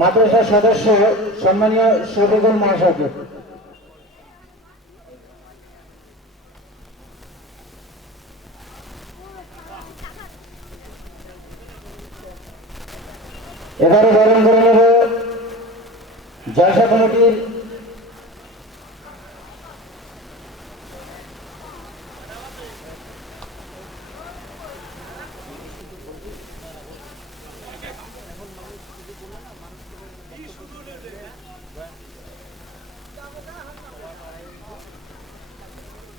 মাদ্রাসার সদস্য সম্মানীয় শফিকুল মহাশয়কে। এবারে বরণ করে নেব জলসা কমিটির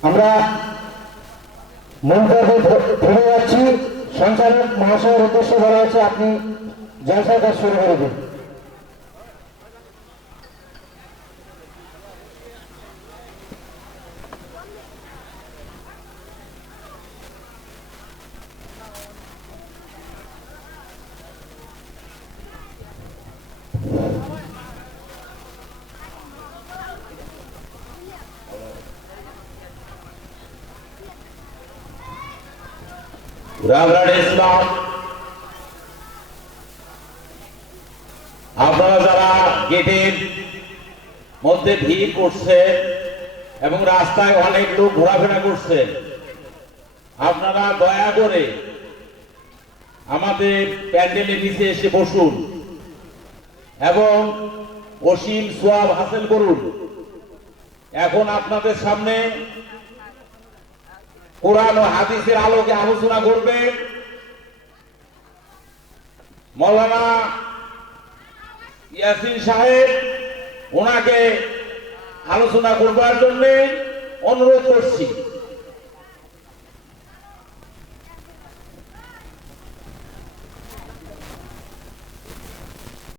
আমরা মূল পর্বে ফিরে যাচ্ছি। সঞ্চালক মহাশয়ের উদ্দেশ্যে বলা হচ্ছে আপনি জলসার কাজ শুরু করে দিন। ইসলাম, আপনারা যারা গেটের মধ্যে ভিড় করছে এবং রাস্তায় অনেক লোক ঘোরাফেরা করছে, আপনারা দয়া করে আমাদের প্যান্ডেলের নিচে এসে বসুন এবং অসীম সোয়াব হাসিল করুন। এখন আপনাদের সামনে কোরআন ও হাদিসের আলোকে আলোচনা করবে মৌলানা ইয়াসিন সাহেব। ওনাকে আলোচনা করবার জন্য অনুরোধ করছি।